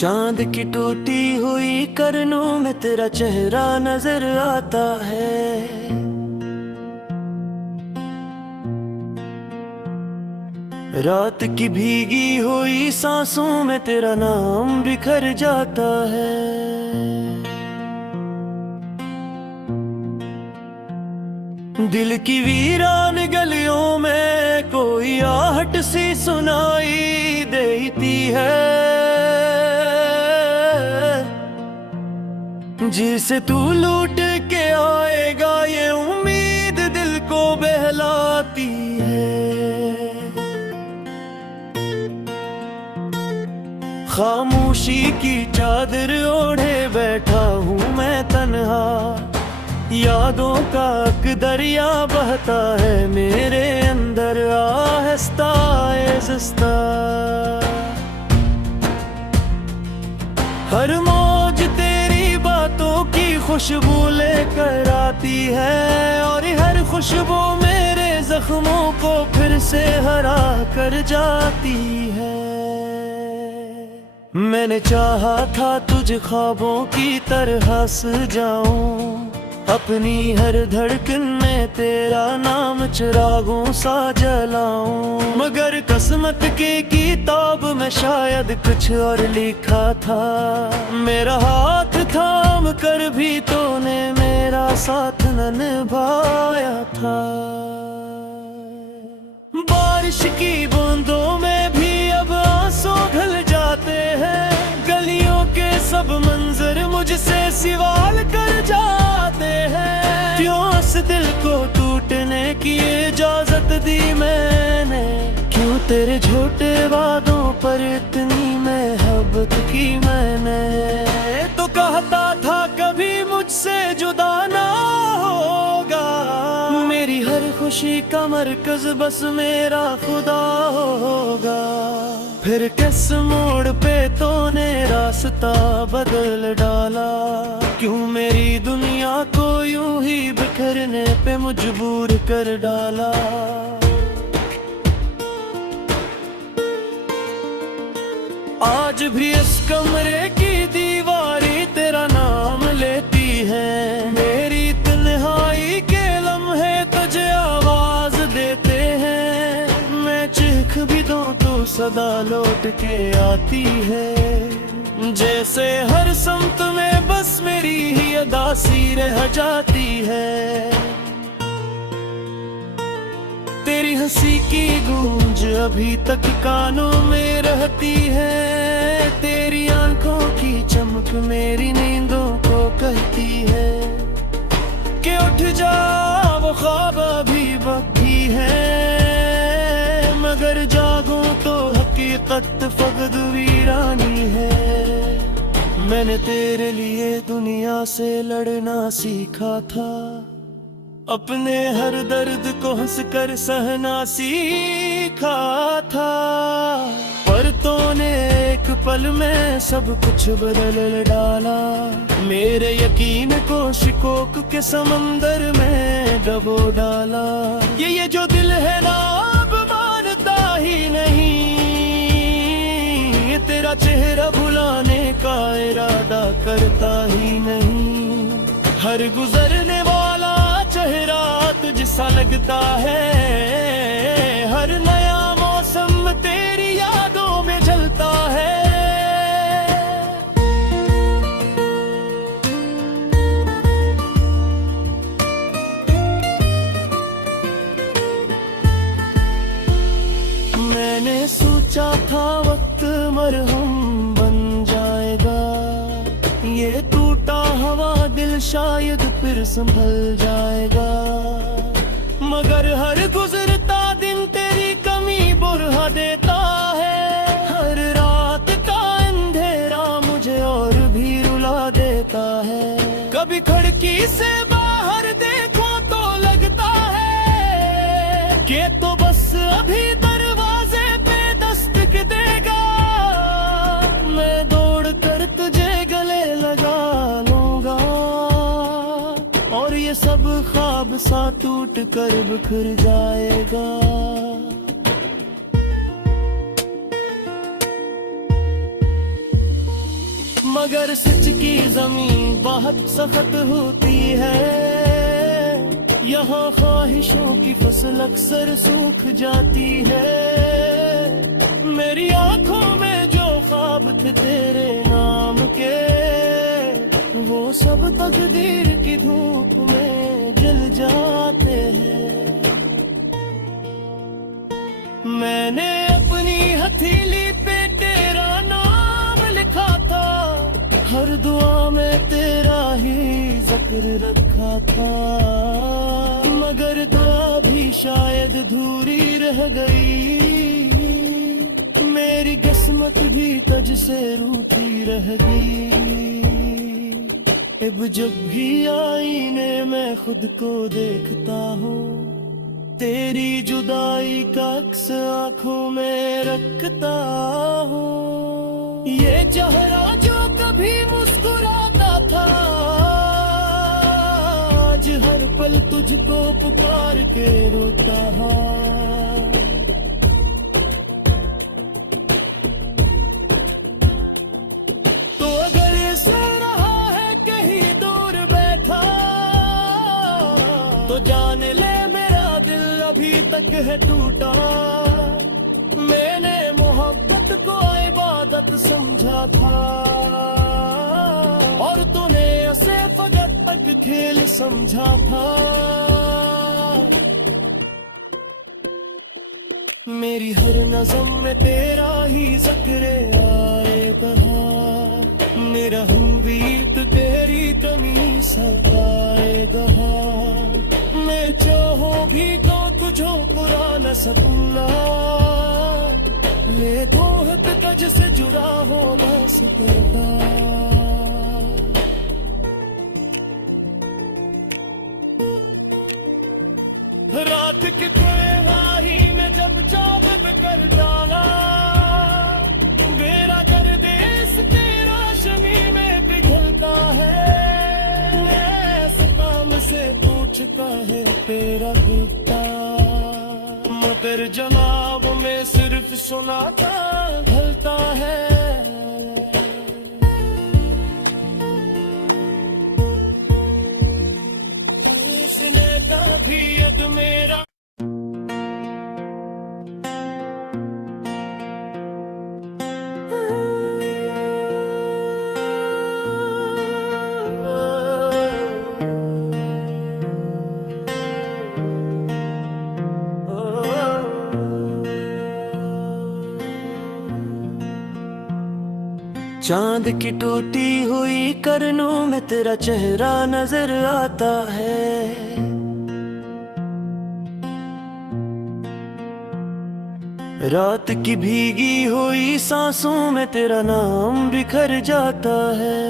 चांद की टूटी हुई करनों में तेरा चेहरा नजर आता है। रात की भीगी हुई सांसों में तेरा नाम बिखर जाता है। दिल की वीरान गलियों में कोई आहट सी सुनाई देती है, जिसे तू लूट के आएगा ये उम्मीद दिल को बहलाती है। खामोशी की चादर ओढ़े बैठा हूँ मैं तन्हा, यादों का एक दरिया बहता है मेरे अंदर आहिस्ता आहिस्ता। हर मौज तेरी बातों की खुशबू लेकर आती है, और हर खुशबू मेरे जख्मों को फिर से हरा कर जाती है। मैंने चाहा था तुझ ख्वाबों की तरह सजाऊं, अपनी हर धड़कन में तेरा नाम चिरागों सा जलाऊं। मगर किस्मत की किताब में शायद कुछ और लिखा था, मेरा हाथ थाम कर भी तूने मेरा साथ न निभाया था। बारिश की बूंदों में भी अब आंसू घुल जाते हैं, गलियों के सब मंजर मुझसे सवाल कर जाते हैं। क्यों इस दिल को टूटने की इजाजत दी मैंने, क्यों तेरे झूठे वादों पर इतनी मोहब्बत की मैंने। तो कहता था कभी मुझसे जुदा ना होगा, मेरी हर खुशी का मरकज बस मेरा खुदा होगा। फिर किस मोड़ पे तूने रास्ता बदल डाला, क्यों मेरी दुनिया को यूं ही बिखरने पे मजबूर कर डाला। आज भी इस कमरे की दीवारें तेरा नाम लेती है, मेरी तन्हाई के लम्हे तुझे आवाज देते हैं। मैं चीख भी दूं तो सदा लौट के आती है, जैसे हर समत में बस मेरी ही अदा सी रह जाती है। तेरी हंसी की गूंज अभी तक कानों में रहती है, तेरी आंखों की चमक मेरी नींदों को कहती है कि उठ जा वो ख्वाब अभी बाकी है। मगर जागूं तो हकीकत फकद वीरानी है। मैंने तेरे लिए दुनिया से लड़ना सीखा था, अपने हर दर्द को हंस कर सहना सीखा था। पर तूने एक पल में सब कुछ बदल डाला, मेरे यकीन को शिकोक के समंदर में डबो डाला। ये जो दिल है ना अब मानता ही नहीं, तेरा चेहरा भुलाने का इरादा करता ही नहीं। हर गुजरने वाला चेहरा तुझसा लगता है, हर नया मौसम तेरी यादों में जलता है। मैंने सोचा था वक्त मरहम बन जाएगा, ये टूटा हवा दिल शायद फिर संभल जाएगा। मगर हर गुजरता दिन तेरी कमी बुरहा देता है, हर रात का अंधेरा मुझे और भी रुला देता है। कभी खिड़की से बाहर देखो तो लगता है कि तो बस अभी दरवाजे पे दस्तक देगा। मैं दौड़ कर तुझे गले लगा लूंगा, और ये सब ख्वाब सा टूट कर बिखर जाएगा। मगर सच की जमीन बहुत सख्त होती है। यहाँ ख्वाहिशों की फसल अक्सर सूख जाती है। मेरी आंखों में जो ख्वाब थे तेरे नाम के, वो सब तकदीर की धूप में जल जाते हैं। मैंने अपनी हथेली पे तेरा नाम लिखा था, हर दुआ में तेरा ही जिक्र रखा था। मगर दुआ भी शायद अधूरी रह गई, मेरी किस्मत भी तुझ से रूठी रह गई। अब जब भी आईने में खुद को देखता हूँ, तेरी जुदाई का अक्स आंखों में रखता हूँ। ये चेहरा जो कभी मुस्कुराता था, आज हर पल तुझको पुकार के रोता है। तो अगर ये सो रहा है कहीं दूर बैठा, तो जान ले मेरा दिल अभी तक है टूटा। मैंने मोहब्बत को इबादत समझा था, और तूने उसे फकत एक खेल समझा था। मेरी हर नज़म में तेरा ही जिक्र आएगा, मेरा हमवीर तो तेरी कमी सताएगा। मैं चाहो भी तो तुझो पुराना सपना, ले दो हद तुझ से जुड़ा हो ना सकेगा। रात के तन्हाई में जब चाबत कर डाला, मेरा गर्देश तेरा शमी में पिघलता है। ऐसे काम से पूछता है तेरा कुत्ता, मगर जनाब में सिर्फ सुनाता ढलता है। इसने काफी यद मेरा चांद की टूटी हुई करनों में तेरा चेहरा नजर आता है। रात की भीगी हुई सांसों में तेरा नाम बिखर जाता है।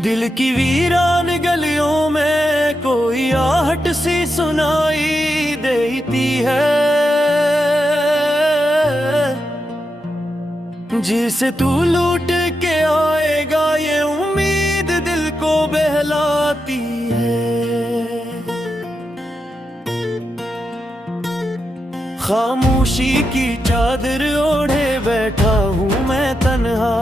दिल की वीरान गलियों में कोई आहट सी सुनाई देती है, जिसे तू लूट के आएगा ये उम्मीद दिल को बहलाती है। खामोशी की चादर ओढ़े बैठा हूँ मैं तन्हा,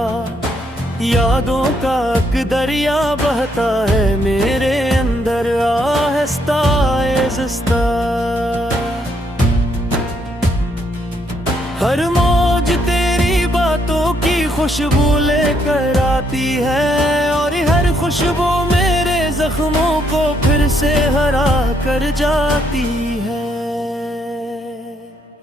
यादों का एक दरिया बहता है मेरे अंदर आहिस्ता आहिस्ता। हर मौज तेरी बातों की खुशबू लेकर आती है, और हर खुशबू मेरे जख्मों को फिर से हरा कर जाती है।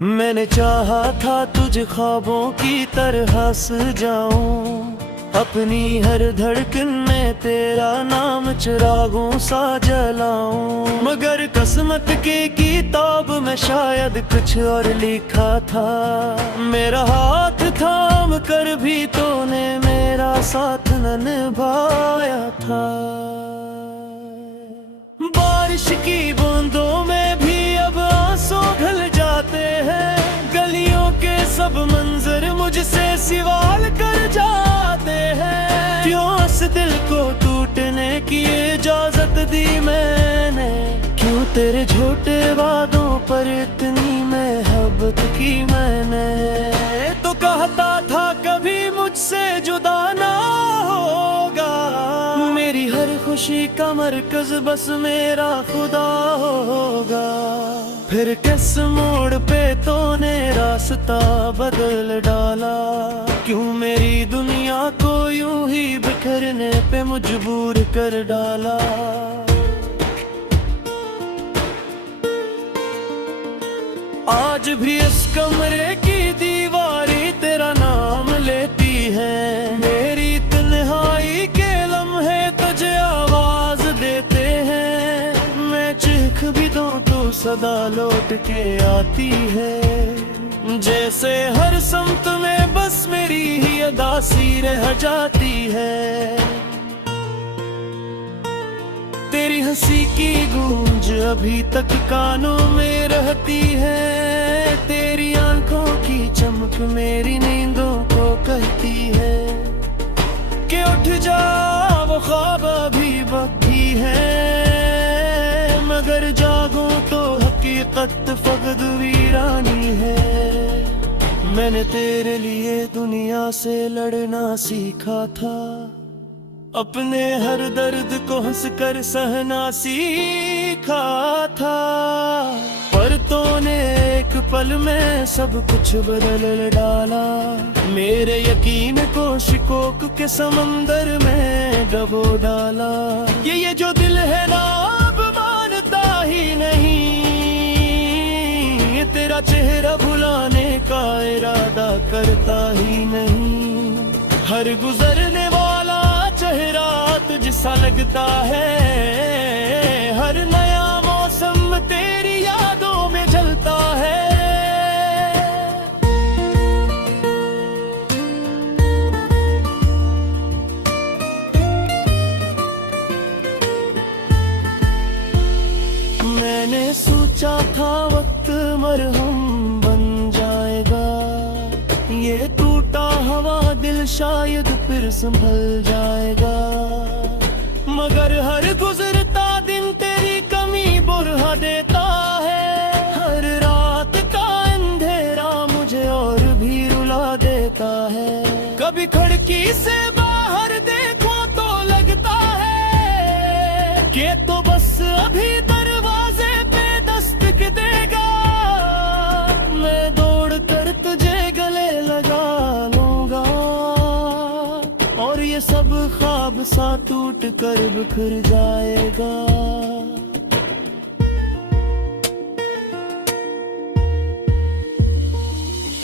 मैंने चाहा था तुझ ख्वाबों की तरह सजाऊं, अपनी हर धड़कन में तेरा नाम चिरागों सा जलाऊं। मगर किस्मत की किताब में शायद कुछ और लिखा था, मेरा हाथ थाम कर भी तूने मेरा साथ न निभाया था। बारिश की बूंदों में भी अब आंसू घुल जाते हैं, गलियों के सब मंजर मुझसे सवाल कर जाते हैं। क्यों इस दिल को टूटने की इजाजत दी मैंने, क्यों तेरे झूठे वादों पर इतनी मोहब्बत की मैंने, तो कहता था कभी मुझसे जुदा ना होगा। मेरी हर खुशी का मरकज बस मेरा खुदा होगा। फिर किस मोड़ पे तूने रास्ता बदल डाला, क्यों मेरी दुनिया को यूं ही बिखरने पे मजबूर कर डाला। आज भी इस कमरे की दीवारें तेरा नाम लेती है, मेरी तन्हाई के लम्हे तुझे आवाज देते हैं। मैं चीख भी दूं तो सदा लौट के आती है, जैसे हर समत में बस मेरी ही अदासी रह जाती है। तेरी हंसी की गूंज अभी तक कानों में रहती है, तेरी आंखों की चमक मेरी नींदों को कहती है कि उठ जा वो ख्वाब अभी बाकी है। मगर जागूं तो हकीकत फकद वीरानी है। मैंने तेरे लिए दुनिया से लड़ना सीखा था, अपने हर दर्द को हंसकर सहना सीखा था। पर तूने एक पल में सब कुछ बदल डाला, मेरे यकीन को शिकोक के समंदर में डबो डाला। ये जो दिल है ना अब मानता ही नहीं, ये तेरा चेहरा भुलाने का इरादा करता ही नहीं। हर गुजरने वाला चेहरा तुझसा लगता है, हर नया मौसम तेरी यादों में जलता है। मैंने सोचा था वक्त मरहम बन जाएगा, ये टूटा हवा दिल शायद फिर संभल जाएगा। मगर हर गुजरता दिन तेरी कमी बुरहा देता है, हर रात का अंधेरा मुझे और भी रुला देता है। कभी खिड़की से बाहर देखो तो लगता है कि तो बस अभी दरवाजे पे दस्तक देगा। मैं दौड़ कर तुझे गले लगा लूंगा, और ये सब ख्वाब सा टूट कर बिखर जाएगा।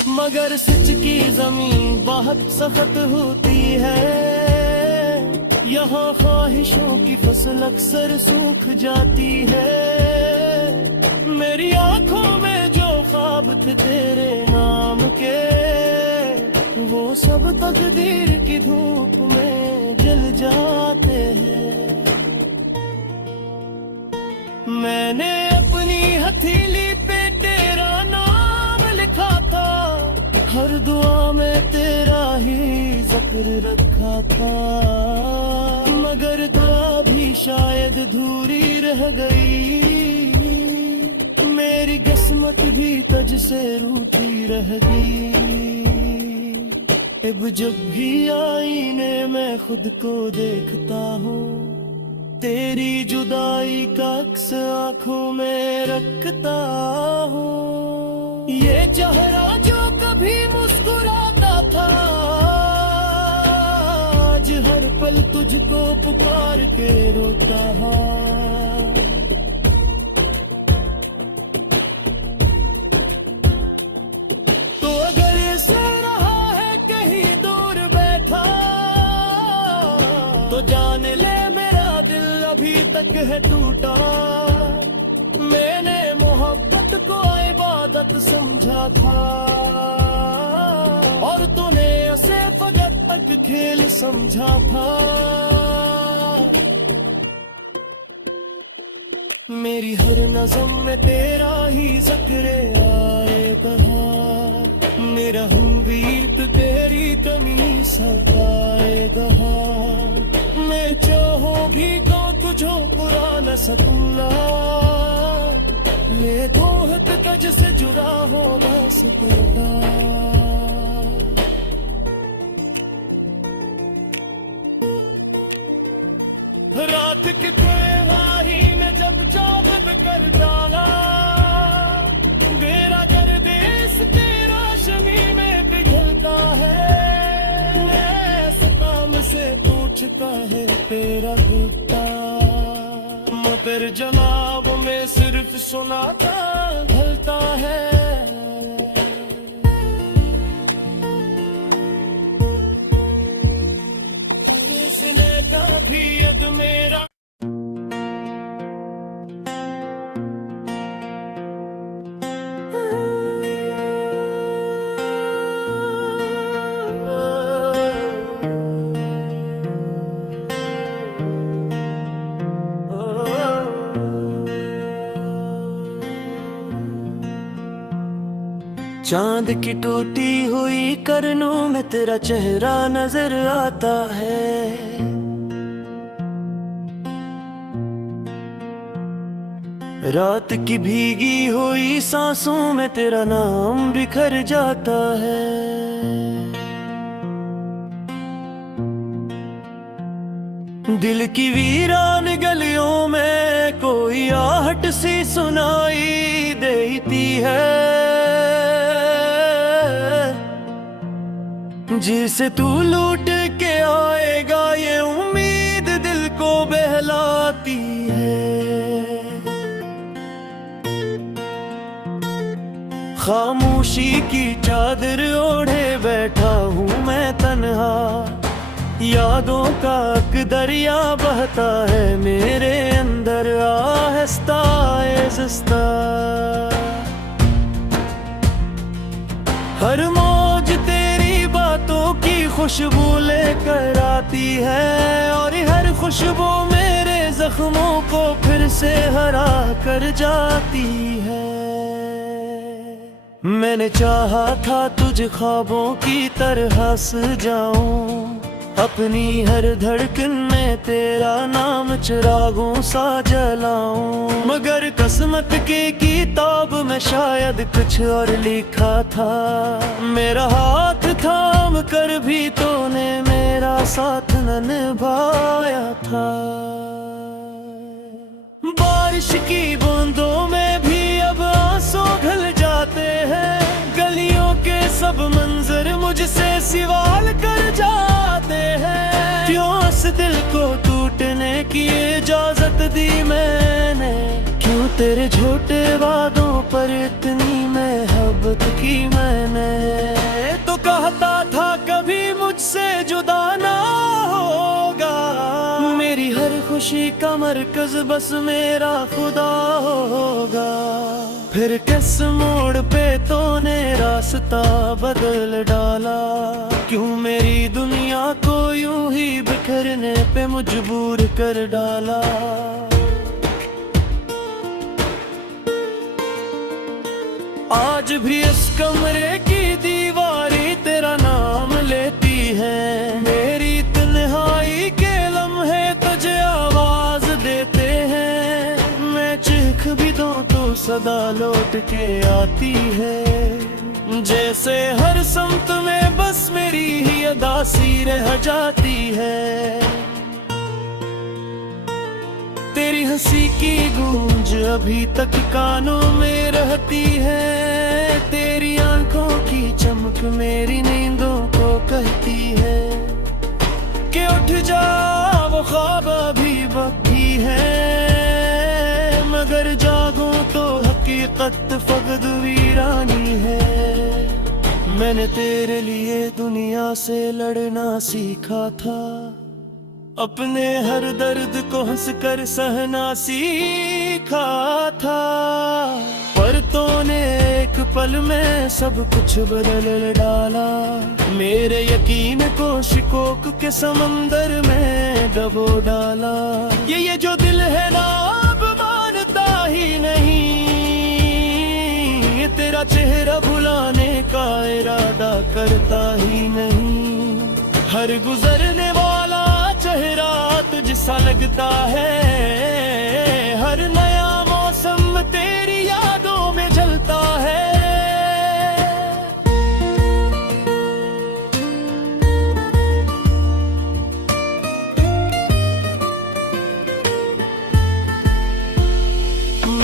मगर सच की जमीन बहुत सख्त होती है, यहाँ ख्वाहिशों की फसल अक्सर सूख जाती है। मेरी आंखों में जो ख्वाब थे तेरे नाम के, वो सब तकदीर की धूप में जल जाते हैं। मैंने अपनी हथेली पे तेरा नाम लिखा था, हर दुआ में तेरा ही जिक्र रखा था। मगर दुआ भी शायद अधूरी रह गई, मेरी किस्मत भी तुझसे रूठी रह गई। अब जब भी आईने में खुद को देखता हूँ, तेरी जुदाई का अक्स आंखों में रखता हूँ। ये चेहरा जो कभी मुस्कुराता था, आज हर पल तुझको पुकार के रोता है। तो अगर ऐसा रहा है कहीं दूर बैठा, तो जान ले मेरा दिल अभी तक है टूटा। मैंने मोहब्बत को इबादत समझा था, और तूने उसे फकत तक खेल समझा था। मेरी हर नज़म में तेरा ही जिक्र आएगा, मेरा हमवीर तो तेरी कमी सताएगा। मैं चाहूं भी तो तुझो पुरा न सकूंगा, ले दो हाथ कज से जुड़ा हो बस तेरा। रात के कोई में जब चाबत कर डाला, मेरा गर्देश तेरा शमी में पिघलता है। ऐसे काम से पूछता है तेरा कुत्ता, मगर जनाब में सिर्फ सुनाता ढलता है। इसने काफी यद मेरा चांद की टूटी हुई करनों में तेरा चेहरा नजर आता है। रात की भीगी हुई सांसों में तेरा नाम बिखर जाता है। दिल की वीरान गलियों में कोई आहट सी सुनाई देती है, जिसे तू लूट के आएगा ये उम्मीद दिल को बहलाती है। खामोशी की चादर ओढ़े बैठा हूँ मैं तन्हा, यादों का एक दरिया बहता है मेरे अंदर आहिस्ता आहिस्ता। हर मौज तेरी बातों की खुशबू लेकर आती है, और हर खुशबू मेरे जख्मों को फिर से हरा कर जाती है। मैंने चाहा था तुझे ख्वाबों की तरह सजाऊं, अपनी हर धड़कन में तेरा नाम चिरागों सा जलाऊं, मगर किस्मत की किताब में शायद कुछ और लिखा था। मेरा हाथ थाम कर भी तूने मेरा साथ न निभाया था। बारिश की बूंदों में भी अब आंसू घुल जाते हैं, गलियों के सब मंजर मुझसे सवाल कर जाते हैं। क्यों इस दिल को टूटने की इजाजत दी मैंने, क्यों तेरे झूठे वादों पर इतनी मोहब्बत की मैंने। तो कहता था कभी मुझसे जुदा ना होगा, मेरी हर खुशी का मरकज बस मेरा खुदा होगा। फिर किस मोड़ पे तूने रास्ता बदल डाला, क्यों मेरी दुनिया को यूं ही बिखरने पे मजबूर कर डाला। आज भी इस कमरे की दीवारें तेरा नाम लेती है, मेरी तन्हाई के लम्हे तुझे आवाज देते हैं। मैं चीख भी दूं तो सदा लौट के आती है, जैसे हर समत में बस मेरी ही अदा सी रह जाती है। तेरी हंसी की गूंज अभी तक कानों में रहती है, तेरी आंखों की चमक मेरी नींदों को कहती है कि उठ जा वो ख्वाब अभी बाकी है। मगर जागूं तो हकीकत फकद वीरानी है। मैंने तेरे लिए दुनिया से लड़ना सीखा था, अपने हर दर्द को हंसकर सहना सीखा था। पर तूने एक पल में सब कुछ बदल डाला, मेरे यकीन को शिकोक के समंदर में डबो डाला। ये जो दिल है ना अब मानता ही नहीं, तेरा चेहरा भुलाने का इरादा करता ही नहीं। हर गुजरने वाला चेहरा तुझसा लगता है, हर नया मौसम तेरी याद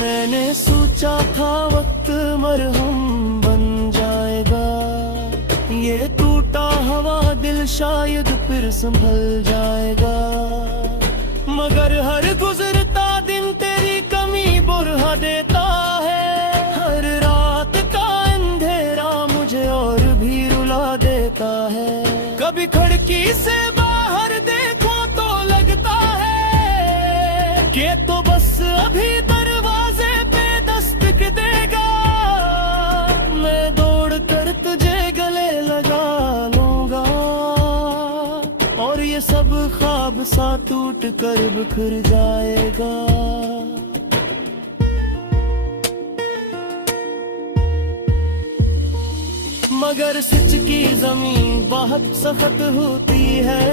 मैंने सोचा था वक्त मरहम बन जाएगा, ये टूटा हुआ दिल शायद फिर संभल जाएगा। मगर हर गुजरता दिन तेरी कमी बुरहा देता है, हर रात का अंधेरा मुझे और भी रुला देता है। कभी खिड़की से बाहर देखो तो लगता है कि तो बस अभी दरवाजे पे दस्तक देगा। मैं दौड़ कर तुझे गले लगा लूंगा और ये सब ख्वाब सा टूट कर बिखर जाएगा। मगर सच की जमीन बहुत सख्त होती है,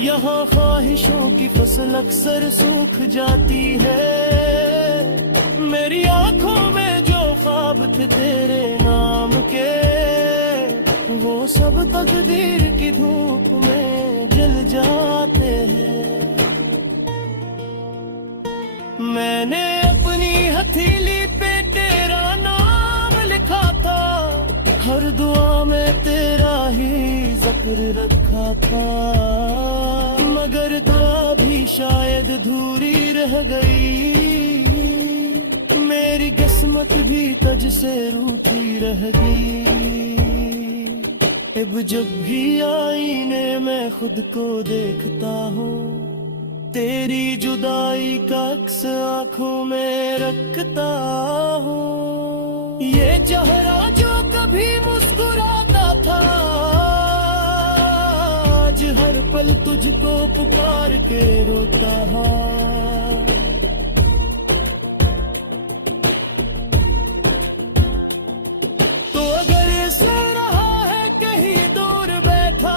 यहाँ ख्वाहिशों की फसल अक्सर सूख जाती है। मेरी आंखों में जो ख्वाब थे तेरे नाम के, वो सब तकदीर की धूप में जल जाते हैं। मैंने अपनी हथेली पे तेरा नाम लिखा था, हर दुआ में तेरा ही जिक्र रखा था। मगर दुआ भी शायद अधूरी रह गई, मेरी किस्मत भी तुझ से रूठी रह गई। अब जब भी आईने में खुद को देखता हूँ, तेरी जुदाई का अक्स आंखों में रखता हूँ। ये चेहरा जो कभी मुस्कुराता था, आज हर पल तुझको पुकार के रोता है। तो अगर सो रहा है कहीं दूर बैठा,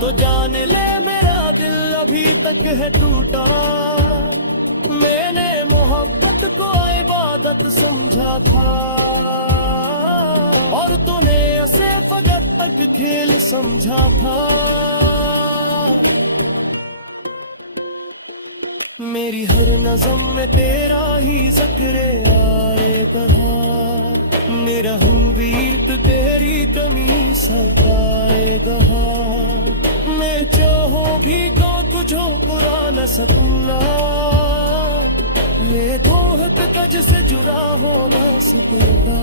तो जान ले मेरा दिल अभी तक है टूटा। मैंने मोहब्बत को इबादत समझा था और तूने उसे फकत तक खेल समझा था। मेरी हर नज़म में तेरा ही जिक्र आएगा, मेरा हमवीर तो तेरी कमी सताएगा। मैं चाहो भी तो तुझो पुरा न सकूंगा, ले दो हद तुझ से जुदा हो न सकेगा।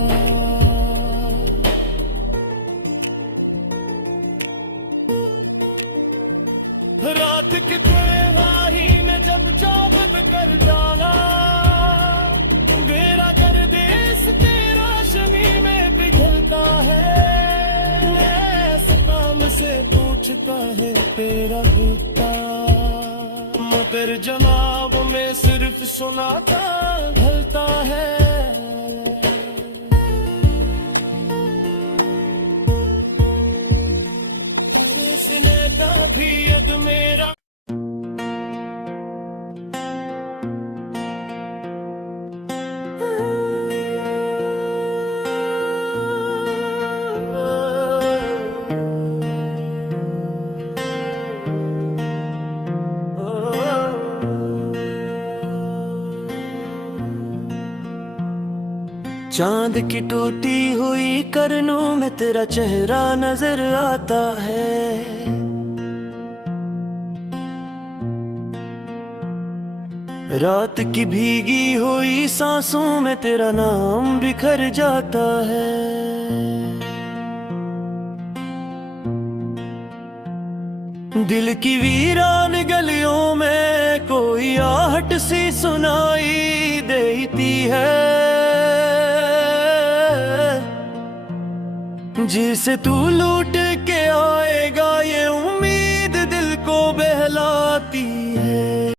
रात के तन्हाई में जब चाबत कर डाला, मेरा गर्देश तेरा शमी में पिघलता है। ऐसे काम से पूछता है तेरा कुत्ता, मगर जनाब में सिर्फ सुनाता ढलता है। इसने काफी यद मेरा चांद की टूटी हुई करनों में तेरा चेहरा नजर आता है। रात की भीगी हुई सांसों में तेरा नाम बिखर जाता है। दिल की वीरान गलियों में कोई आहट सी सुनाई देती है, जिसे तू लूट के आएगा ये